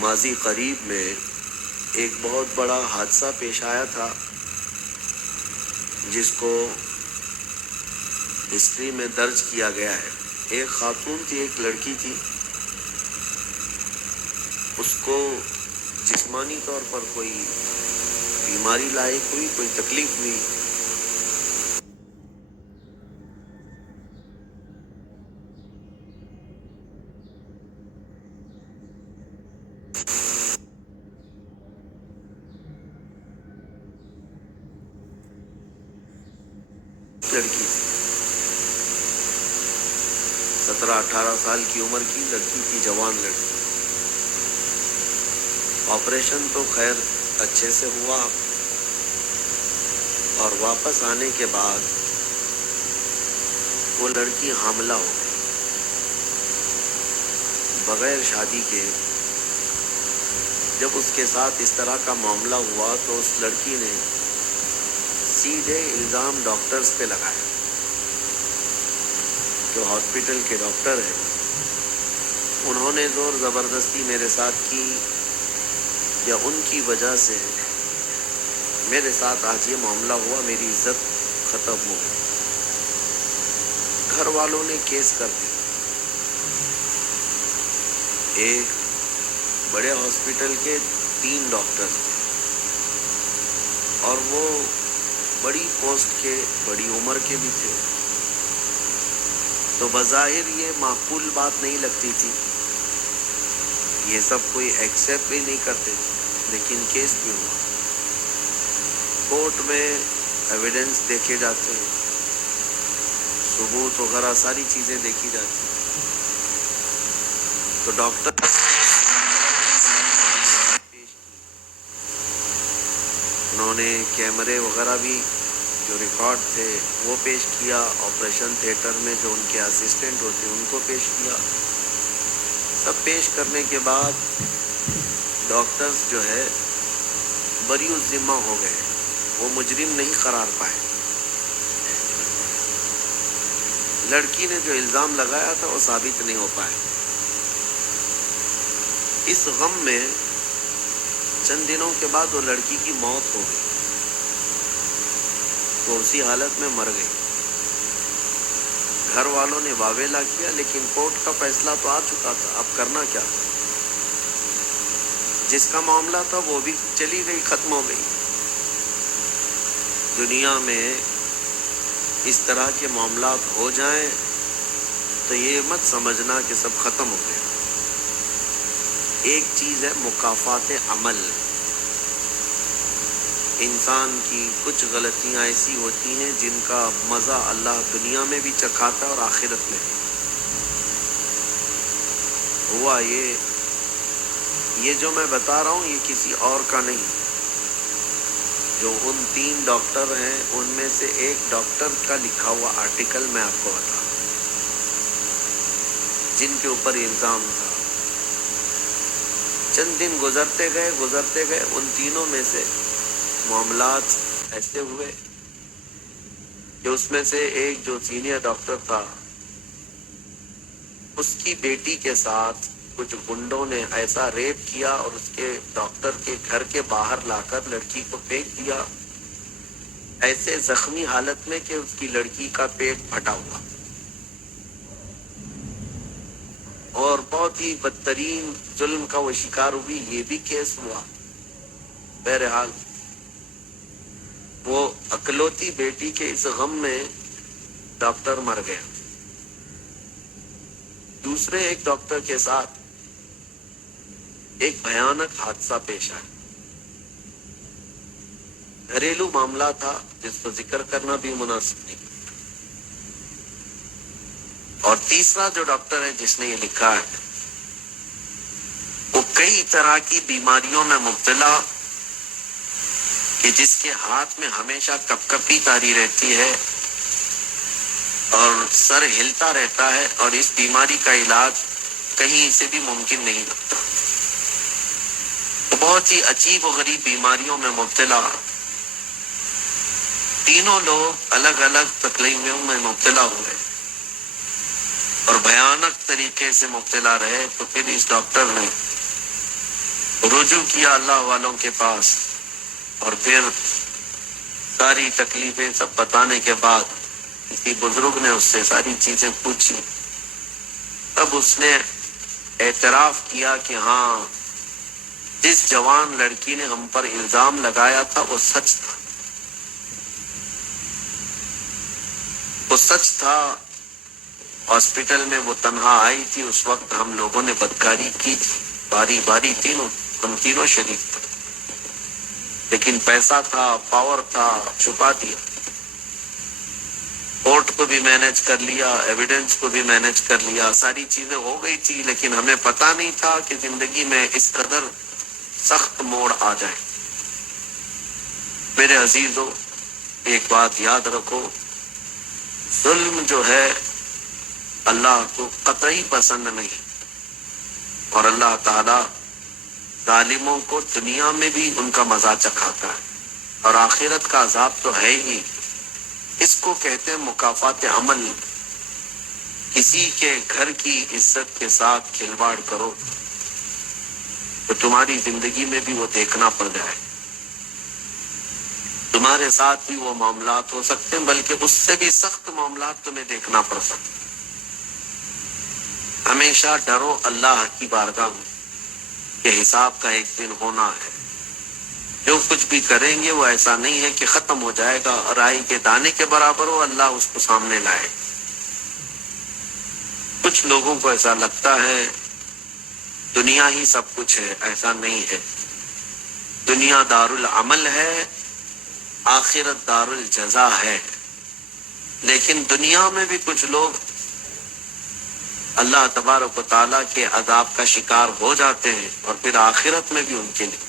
ماضی قریب میں ایک بہت بڑا حادثہ پیش آیا تھا جس کو ہسٹری میں درج کیا گیا ہے۔ ایک خاتون تھی، ایک لڑکی تھی، اس کو جسمانی طور پر کوئی بیماری لاحق ہوئی، کوئی تکلیف ہوئی۔ لڑکی 17-18 سال کی عمر کی لڑکی تھی، جوان لڑکی۔ آپریشن تو خیر اچھے سے ہوا اور واپس آنے کے بعد وہ لڑکی حاملہ ہو گئی بغیر شادی کے۔ جب اس کے ساتھ اس طرح کا معاملہ ہوا تو اس لڑکی نے سیدھے الزام ڈاکٹرز پہ لگایا، جو ہاسپٹل کے ڈاکٹر ہیں۔ انہوں نے زور زبردستی میرے ساتھ کی یا ان کی وجہ سے میرے ساتھ آج یہ معاملہ ہوا، میری عزت ختم ہو گئی۔ گھر والوں نے کیس کر دی۔ ایک بڑے ہاسپٹل کے 3 ڈاکٹر تھے اور وہ بڑی پوسٹ کے، بڑی عمر کے بھی تھے، تو بظاہر یہ معقول بات نہیں لگتی تھی، یہ سب کوئی ایکسیپٹ بھی نہیں کرتے تھے، لیکن کیس بھی ہوا۔ کورٹ میں ایویڈنس دیکھے جاتے ہیں، ثبوت وغیرہ ساری چیزیں دیکھی جاتی ہیں، تو ڈاکٹر انہوں نے کیمرے وغیرہ بھی جو ریکارڈ تھے وہ پیش کیا، آپریشن تھیٹر میں جو ان کے اسسٹنٹ ہوتے ان کو پیش کیا۔ سب پیش کرنے کے بعد ڈاکٹرز جو ہے بری الذمہ ہو گئے، وہ مجرم نہیں قرار پائے۔ لڑکی نے جو الزام لگایا تھا وہ ثابت نہیں ہو پائے۔ اس غم میں چند دنوں کے بعد وہ لڑکی کی موت ہو گئی، وہ اسی حالت میں مر گئی۔ گھر والوں نے واویلا کیا، لیکن کورٹ کا فیصلہ تو آ چکا تھا، اب کرنا کیا تھا؟ جس کا معاملہ تھا وہ بھی چلی گئی، ختم ہو گئی۔ دنیا میں اس طرح کے معاملات ہو جائیں تو یہ مت سمجھنا کہ سب ختم ہو گیا۔ ایک چیز ہے مکافات عمل۔ انسان کی کچھ غلطیاں ایسی ہوتی ہیں جن کا مزہ اللہ دنیا میں بھی چکھاتا ہے اور آخرت میں بھی۔ ہوا یہ جو میں بتا رہا ہوں یہ کسی اور کا نہیں، جو ان 3 ڈاکٹر ہیں ان میں سے ایک ڈاکٹر کا لکھا ہوا آرٹیکل میں آپ کو بتا، جن کے اوپر الزام تھا۔ چند دن گزرتے گئے، ان تینوں میں سے معاملات ایسے ہوئے کہ اس میں سے ایک جو سینئر ڈاکٹر تھا، اس کی بیٹی کے ساتھ کچھ گنڈوں نے ایسا ریپ کیا اور اس کے ڈاکٹر کے گھر کے باہر لا کر لڑکی کو پھینک دیا، ایسے زخمی حالت میں کہ اس کی لڑکی کا پیٹ پھٹا ہوا، اور بہت ہی بدترین ظلم کا وہ شکار ہوئی۔ یہ بھی کیس ہوا۔ بہرحال وہ اکلوتی بیٹی کے اس غم میں ڈاکٹر مر گیا۔ دوسرے ایک ڈاکٹر کے ساتھ ایک بھیانک حادثہ پیش آیا، گھریلو معاملہ تھا جس کو ذکر کرنا بھی مناسب نہیں۔ اور تیسرا جو ڈاکٹر ہے جس نے یہ لکھا ہے، وہ کئی طرح کی بیماریوں میں مبتلا کہ جس کے ہاتھ میں ہمیشہ کپ کپی تاری رہتی ہے اور سر ہلتا رہتا ہے، اور اس بیماری کا علاج کہیں سے بھی ممکن نہیں لگتا۔ بہت ہی عجیب و غریب بیماریوں میں مبتلا، تینوں لوگ الگ الگ تکلیفوں میں مبتلا ہوئے اور بھیانک طریقے سے مبتلا رہے۔ تو پھر اس ڈاکٹر نے رجوع کیا اللہ والوں کے پاس، اور پھر ساری تکلیفیں سب بتانے کے بعد کسی بزرگ نے اس سے ساری چیزیں پوچھی، تب اس نے اعتراف کیا کہ ہاں، جس جوان لڑکی نے ہم پر الزام لگایا تھا وہ سچ تھا، وہ سچ تھا۔ ہاسپٹل میں وہ تنہا آئی تھی، اس وقت ہم لوگوں نے بدکاری کی تھی، باری باری ہم تینوں شریک تھے، لیکن پیسہ تھا، پاور تھا، چھپا دیا۔ کورٹ کو بھی مینج کر لیا، ایویڈنس کو بھی مینج کر لیا، ساری چیزیں ہو گئی تھی، لیکن ہمیں پتہ نہیں تھا کہ زندگی میں اس قدر سخت موڑ آ جائے۔ میرے عزیزو، ایک بات یاد رکھو، ظلم جو ہے اللہ کو قطعی پسند نہیں، اور اللہ تعالی ظالموں کو دنیا میں بھی ان کا مزہ چکھاتا ہے، اور آخرت کا عذاب تو ہے ہی۔ اس کو کہتے ہیں مکافات عمل۔ کسی کے گھر کی عزت کے ساتھ کھلواڑ کرو تو تمہاری زندگی میں بھی وہ دیکھنا پڑ جائے، تمہارے ساتھ بھی وہ معاملات ہو سکتے ہیں، بلکہ اس سے بھی سخت معاملات تمہیں دیکھنا پڑ سکتے۔ ہمیشہ ڈرو اللہ کی بارگاہ میں کہ حساب کا ایک دن ہونا ہے۔ جو کچھ بھی کریں گے وہ ایسا نہیں ہے کہ ختم ہو جائے گا، رائی کے دانے کے برابر ہو، اللہ اس کو سامنے لائے۔ کچھ لوگوں کو ایسا لگتا ہے دنیا ہی سب کچھ ہے، ایسا نہیں ہے۔ دنیا دار العمل ہے، آخرت دار الجزا ہے۔ لیکن دنیا میں بھی کچھ لوگ اللہ تبارک و تعالیٰ کے عذاب کا شکار ہو جاتے ہیں، اور پھر آخرت میں بھی ان کے لیے۔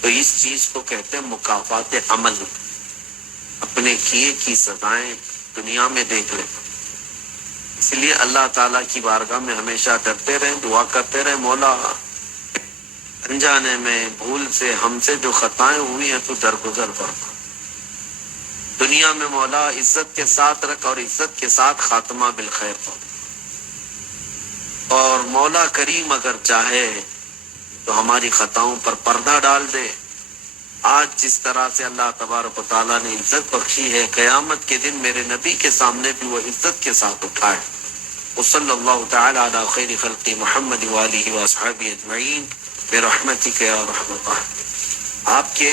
تو اس چیز کو کہتے ہیں مکافات عمل۔ اپنے کیے کی سزائیں دنیا میں دیکھ لیں۔ اس لیے اللہ تعالیٰ کی بارگاہ میں ہمیشہ ڈرتے رہیں، دعا کرتے رہیں، مولا انجانے میں بھول سے ہم سے جو خطائیں ہوئی ہیں تو درگزر فرما۔ دنیا میں مولا عزت کے ساتھ رکھ، اور عزت کے ساتھ خاتمہ بالخیر فرما۔ اور مولا کریم اگر چاہے تو ہماری خطاؤں پر پردہ ڈال دے۔ آج جس طرح سے اللہ تبارک و تعالیٰ نے عزت بخشی ہے، قیامت کے دن میرے نبی کے سامنے بھی وہ عزت کے ساتھ اٹھائے۔ وصلی اللہ تعالی علی خیر خلق محمد وآلہ واصحابہ اجمعین برحمتک یا ارحم الراحمین۔ آپ کے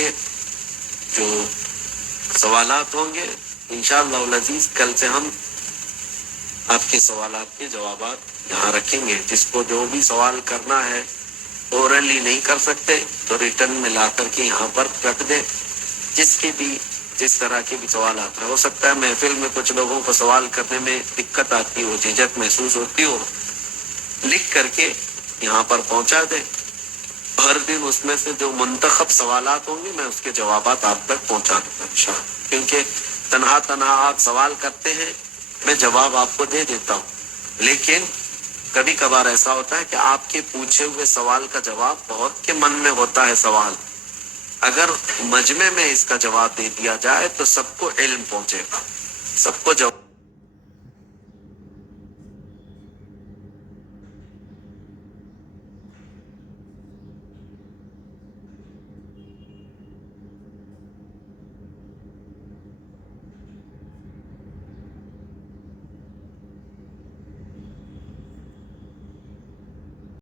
جو سوالات ہوں گے انشاءاللہ العزیز، کل سے ہم آپ کے سوالات کے جوابات یہاں رکھیں گے۔ جس کو جو بھی سوال کرنا ہے اورلی نہیں کر سکتے تو ریٹرن میں لا کر کے یہاں پر رکھ دیں۔ جس طرح کے بھی سوالات ہیں، ہو سکتا ہے محفل میں کچھ لوگوں کو سوال کرنے میں دقت آتی ہو، جھجک محسوس ہوتی ہو، لکھ کر کے یہاں پر پہنچا دیں۔ ہر دن اس میں سے جو منتخب سوالات ہوں گے میں اس کے جوابات آپ تک پہنچا دوں گا انشاءاللہ، کیونکہ تنہا آپ سوال کرتے ہیں، میں جواب آپ کو دے دیتا ہوں، لیکن کبھی کبھار ایسا ہوتا ہے کہ آپ کے پوچھے ہوئے سوال کا جواب بہت کے من میں ہوتا ہے سوال، اگر مجمع میں اس کا جواب دے دیا جائے تو سب کو علم پہنچے گا، سب کو جواب